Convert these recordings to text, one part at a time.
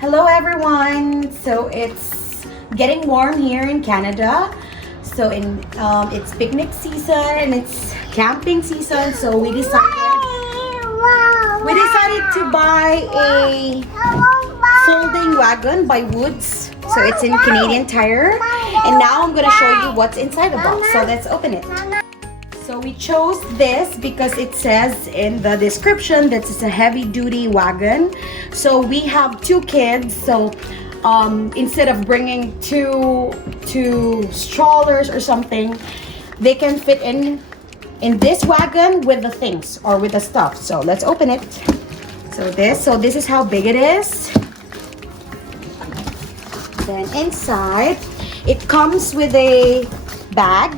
Hello everyone. So it's getting warm here in Canada. So it's picnic season and it's camping season. So we decided to buy a folding wagon by Woods. So it's in Canadian Tire. And now I'm gonna show you what's inside the box. So let's open it. So we chose this because it says in the description that it's a heavy-duty wagon. So we have 2 kids, so instead of bringing two strollers or something, they can fit in this wagon with the things or with the stuff. So let's open it. So this is how big it is. Then inside, it comes with a bag.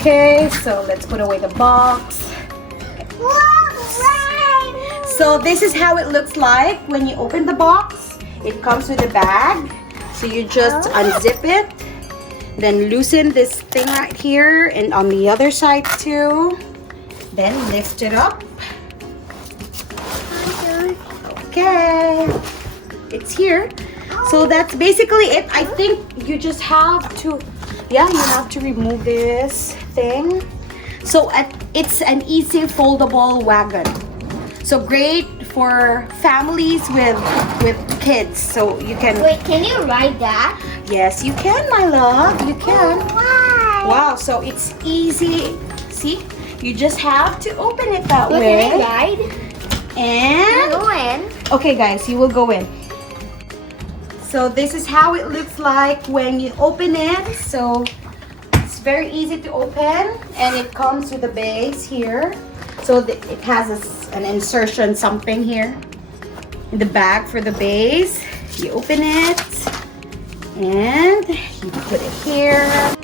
Okay, so let's put away the box. So this is how it looks like when you open the box. It comes with a bag. So you just unzip it, then loosen this thing right here and on the other side too. Then lift it up. Okay, it's here. So that's basically it. I think you just have to, you have to remove this thing. So it's an easy foldable wagon. So great for families with kids. So you can. Wait, can you ride that? Yes, you can, my love. You can. Wow. Wow. So it's easy. See, you just have to open it that Wait, way. can I ride? And Go in. okay, guys, you will go in. So this is how it looks like when you open it. So it's very easy to open and it comes with a base here. So it has an insertion something here in the bag for the base. You open it and you put it here.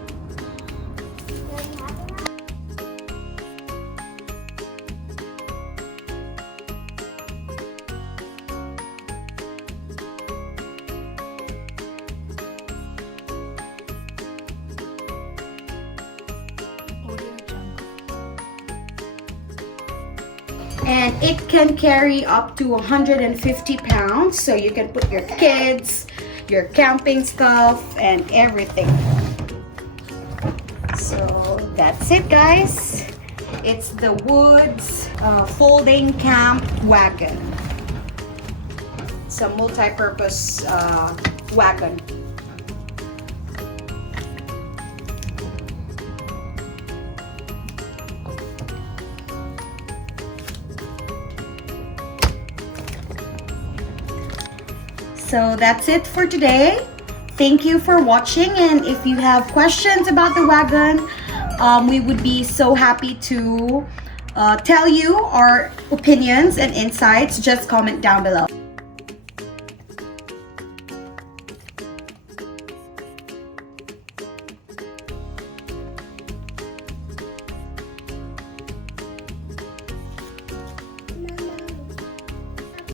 And it can carry up to 150 pounds. So you can put your kids, your camping stuff, and everything. So that's it, guys. It's the Woods folding camp wagon. It's a multi-purpose wagon. So that's it for today. Thank you for watching, and if you have questions about the wagon, we would be so happy to tell you our opinions and insights. Just comment down below.